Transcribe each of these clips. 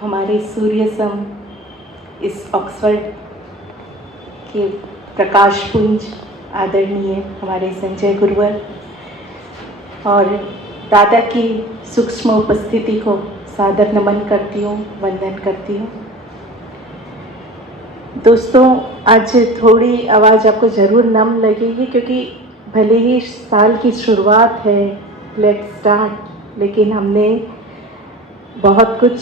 हमारे सूर्य सम इस ऑक्सफोर्ड के प्रकाश पुंज आदरणीय हमारे संजय गुरुवर और दादा की सूक्ष्म उपस्थिति को सादर नमन करती हूँ, वंदन करती हूँ। दोस्तों, आज थोड़ी आवाज़ आपको ज़रूर नम लगेगी क्योंकि भले ही साल की शुरुआत है, लेट्स स्टार्ट, लेकिन हमने बहुत कुछ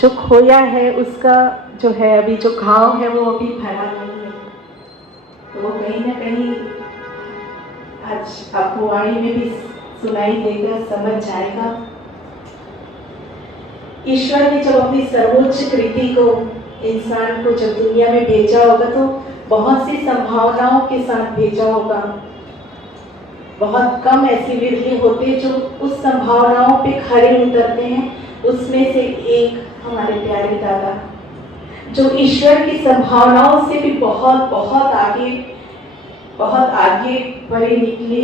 जो खोया है उसका जो है अभी जो घाव है वो अभी भरा नहीं है। तो वो कहीं ना कहीं आज आपको वाणी में भी सुनाई देगा, समझ जाएगा। ईश्वर ने जब अपनी सर्वोच्च कृति को, इंसान को जब दुनिया में भेजा होगा तो बहुत सी संभावनाओं के साथ भेजा होगा। बहुत कम ऐसे विरले होते जो उस संभावनाओं पे खरे उतरते हैं। उसमें से एक हमारे प्यारे दादा, जो ईश्वर की संभावनाओं से भी बहुत बहुत आगे बढ़े निकले।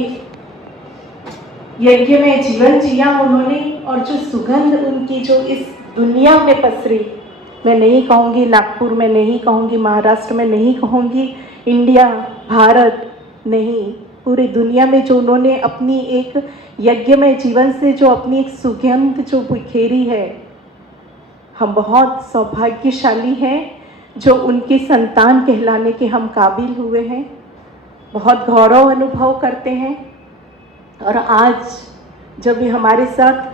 यज्ञ में जीवन जिया उन्होंने, और जो सुगंध उनकी जो इस दुनिया में पसरी, मैं नहीं कहूँगी नागपुर में, नहीं कहूँगी महाराष्ट्र में, नहीं कहूँगी इंडिया, भारत नहीं, पूरी दुनिया में जो उन्होंने अपनी एक यज्ञ में जीवन से जो अपनी एक सुगंध जो बिखेरी है, हम बहुत सौभाग्यशाली हैं जो उनकी संतान कहलाने के हम काबिल हुए हैं। बहुत गौरव अनुभव करते हैं। और आज जब भी हमारे साथ,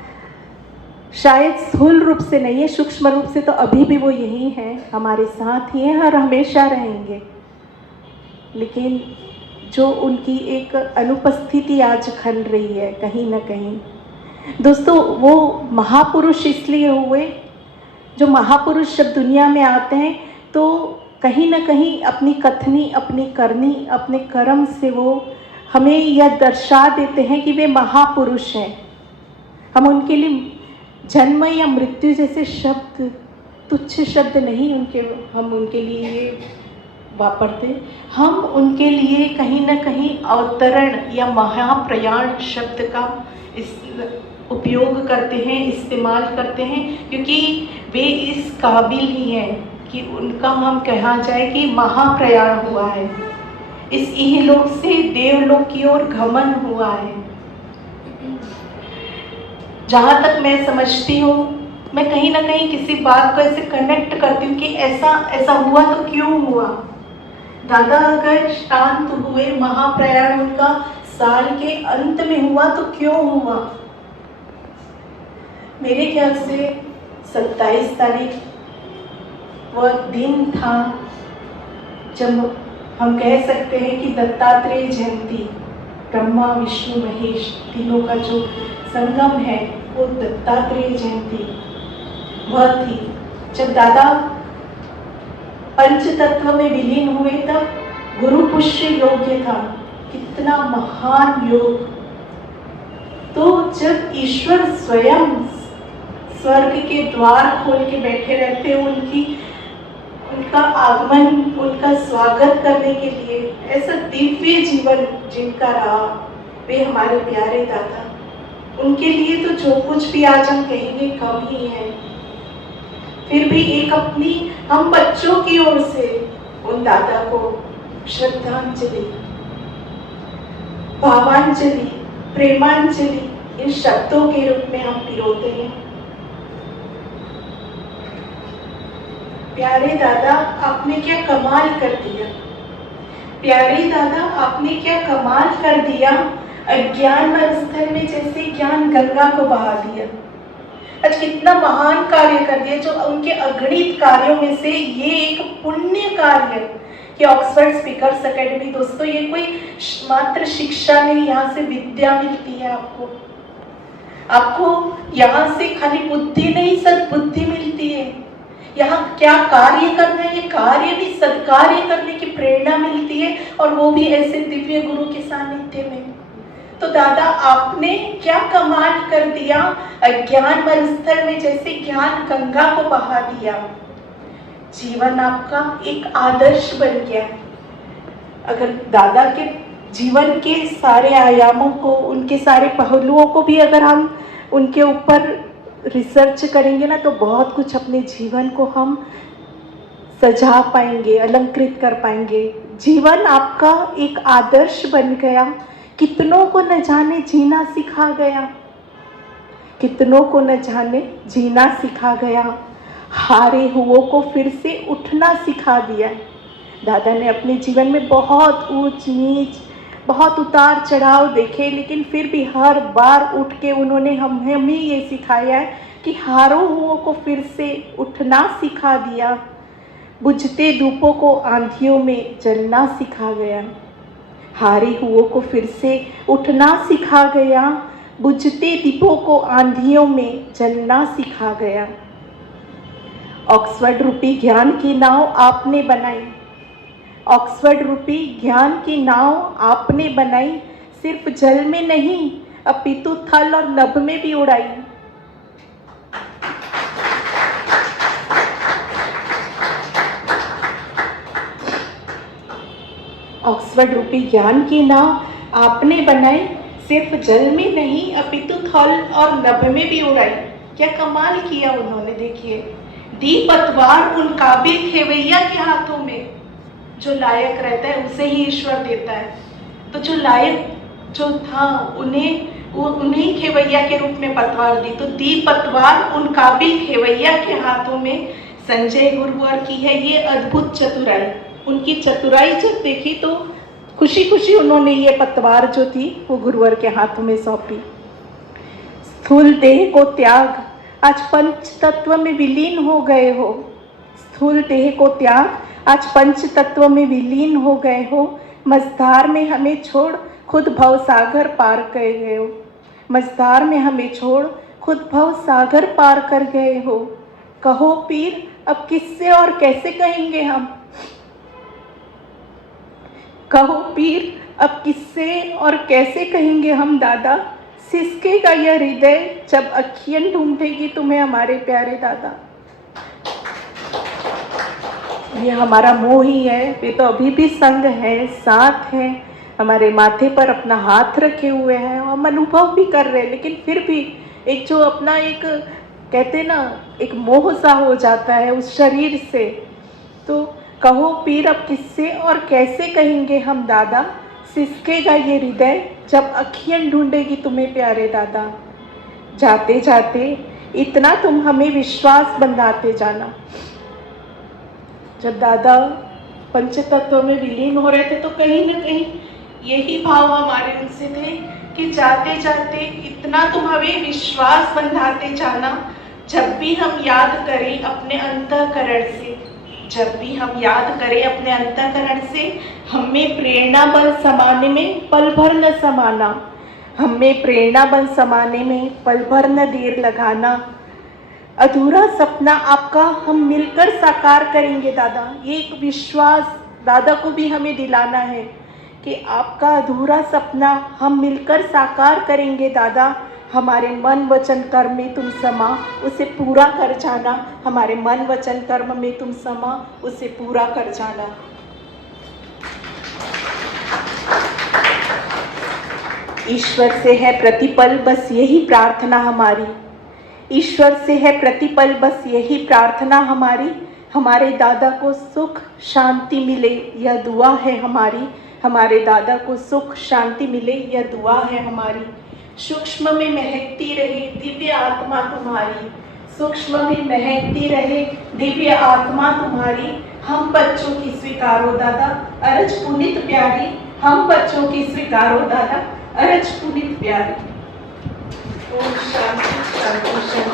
शायद स्थूल रूप से नहीं है, सूक्ष्म रूप से तो अभी भी वो यही हैं, हमारे साथ ही हैं और हमेशा रहेंगे, लेकिन जो उनकी एक अनुपस्थिति आज खल रही है कहीं ना कहीं। दोस्तों, वो महापुरुष इसलिए हुए, जो महापुरुष जब दुनिया में आते हैं तो कहीं ना कहीं अपनी कथनी, अपनी करनी, अपने कर्म से वो हमें यह दर्शा देते हैं कि वे महापुरुष हैं। हम उनके लिए जन्म या मृत्यु जैसे शब्द, तुच्छ शब्द नहीं हम उनके लिए ये वापरते, हम उनके लिए कहीं ना कहीं अवतरण या महाप्रयाण शब्द का उपयोग करते हैं, इस्तेमाल करते हैं, क्योंकि वे इस काबिल ही हैं कि उनका हम कहा जाए कि महाप्रयाण हुआ है। इस इहलोक से देवलोक की ओर गमन हुआ है। जहाँ तक मैं समझती हूँ, मैं कहीं ना कहीं किसी बात को ऐसे कनेक्ट करती हूँ कि ऐसा हुआ तो क्यों हुआ। दादा अगर शांत हुए, महाप्रयाण उनका साल के अंत में हुआ तो क्यों हुआ। मेरे ख्याल से 27 तारीख वह दिन था जब हम कह सकते हैं कि दत्तात्रेय जयंती, ब्रह्मा विष्णु महेश तीनों का जो संगम है वो दत्तात्रेय जयंती वह थी। जब दादा पंच तत्व में विलीन हुए तब गुरु पुष्य योग्य था। कितना महान योग। तो जब ईश्वर स्वयं स्वर्ग के द्वार खोल के बैठे रहते हैं उनका आगमन, उनका स्वागत करने के लिए, ऐसा दिव्य जीवन जिनका रहा, वे हमारे प्यारे दादा। उनके लिए तो जो कुछ भी आज हम कहेंगे कम ही है। फिर भी एक अपनी हम बच्चों की ओर से उन दादा को श्रद्धांजलि, भावांजलि, प्रेमांजलि इन शब्दों के रूप में हम पिरोते हैं। प्यारे दादा, आपने क्या कमाल कर दिया। प्यारे दादा, आपने क्या कमाल कर दिया। अज्ञान स्थल में जैसे ज्ञान गंगा को बहा दिया। आज कितना महान कार्य कर दिया। जो उनके अगणित कार्यों में से ये एक पुण्य कार्य कि ऑक्सफोर्ड स्पीकर्स एकेडमी। दोस्तों, ये कोई मात्र शिक्षा नहीं, यहाँ से विद्या मिलती है आपको यहाँ से खाली बुद्धि नहीं, सद्बुद्धि मिलती है। यहाँ क्या कार्य करना है, ये कार्य भी सत्कार्य करने की प्रेरणा मिलती है, और वो भी ऐसे दिव्य गुरु के सानिध्य में। तो दादा, आपने क्या कमाल कर दिया। अज्ञान मरुस्थल में जैसे ज्ञान गंगा को बहा दिया। जीवन आपका एक आदर्श बन गया। अगर दादा के जीवन के सारे आयामों को, उनके सारे पहलुओं को भी अगर हम उनके ऊपर रिसर्च करेंगे ना तो बहुत कुछ अपने जीवन को हम सजा पाएंगे, अलंकृत कर पाएंगे। जीवन आपका एक आदर्श बन गया, कितनों को न जाने जीना सिखा गया, कितनों को न जाने जीना सिखा गया, हारे हुओं को फिर से उठना सिखा दिया। दादा ने अपने जीवन में बहुत ऊंच नीच, बहुत उतार चढ़ाव देखे, लेकिन फिर भी हर बार उठ के उन्होंने हमें ये सिखाया है कि हारों हुओं को फिर से उठना सिखा दिया, बुझते धूपों को आंधियों में जलना सिखा गया। हारे हुओं को फिर से उठना सिखा गया, बुझते दीपों को आंधियों में जलना सिखा गया। ऑक्सफर्ड रूपी ज्ञान की नाव आपने बनाई, ऑक्सफर्ड रूपी ज्ञान की नाव आपने बनाई, सिर्फ जल में नहीं अपितु थल और नभ में भी उड़ाई। ऑक्सफर्ड रूपी ज्ञान की नाव आपने बनाई, सिर्फ जल में नहीं अपितु थल और नभ में भी उड़ाई। क्या कमाल किया उन्होंने, देखिए। दी पतवार उन काबिल खेवैया के हाथों में, जो लायक रहता है उसे ही ईश्वर देता है। तो जो लायक जो था उन्हें खेवैया के रूप में पतवार दी। तो दी पतवार उन काबिल खेवैया के हाथों में। संजय गुरुवर की है ये अद्भुत चतुराई। उनकी चतुराई जब देखी तो खुशी खुशी उन्होंने ये पतवार जो थी वो गुरुवर के हाथों में सौंपी। स्थूल देह को त्याग, आज पंच तत्व में विलीन हो गए हो। स्थूल देह को त्याग, आज पंच तत्व में विलीन हो गए हो। मझधार में हमें छोड़ खुद भव सागर पार कर गए हो। मझधार में हमें छोड़ खुद भव सागर पार कर गए हो। कहो पीर अब किससे और कैसे कहेंगे हम, कहो पीर अब किससे और कैसे कहेंगे हम दादा। सिसकेगा यह हृदय जब अखियन ढूंढेगी तुम्हें हमारे प्यारे दादा। ये हमारा मोह ही है, वे तो अभी भी संग है, साथ है, हमारे माथे पर अपना हाथ रखे हुए हैं, हम अनुभव भी कर रहे हैं। लेकिन फिर भी एक जो अपना एक कहते ना एक मोह सा हो जाता है उस शरीर से। तो कहो पीर अब किससे और कैसे कहेंगे हम दादा। सिसकेगा ये हृदय जब अखियन ढूंढेगी तुम्हें प्यारे दादा। जाते जाते इतना तुम हमें विश्वास बंधाते जाना। जब दादा पंचतत्व में विलीन हो रहे थे तो कहीं ना कहीं यही भाव हमारे उनसे थे कि जाते जाते इतना तुम हमें विश्वास बंधाते जाना। जब भी हम याद करें अपने अंतःकरण से, जब भी हम याद करें अपने अंतःकरण से, हमें प्रेरणा बल समाने में पल भर न समाना। हमें प्रेरणा बल समाने में पल भर न देर लगाना। अधूरा सपना आपका हम मिलकर साकार करेंगे दादा। ये एक विश्वास दादा को भी हमें दिलाना है कि आपका अधूरा सपना हम मिलकर साकार करेंगे दादा। हमारे मन वचन कर्म में तुम समा उसे पूरा कर जाना। हमारे मन वचन कर्म में तुम समा उसे पूरा कर जाना। ईश्वर से है प्रतिपल बस यही प्रार्थना हमारी। ईश्वर से है प्रतिपल बस यही प्रार्थना हमारी। हमारे दादा को सुख शांति मिले यह दुआ है हमारी। हमारे दादा को सुख शांति मिले यह दुआ है हमारी। सूक्ष्म में महकती रहे दिव्य आत्मा तुम्हारी। सूक्ष्म में महकती रहे दिव्य आत्मा तुम्हारी। हम बच्चों की स्वीकारो दादा अरज पुनित प्यारी। हम बच्चों की स्वीकारो दादा अरज पुनित प्यारी। ओम शांति शांति शांति।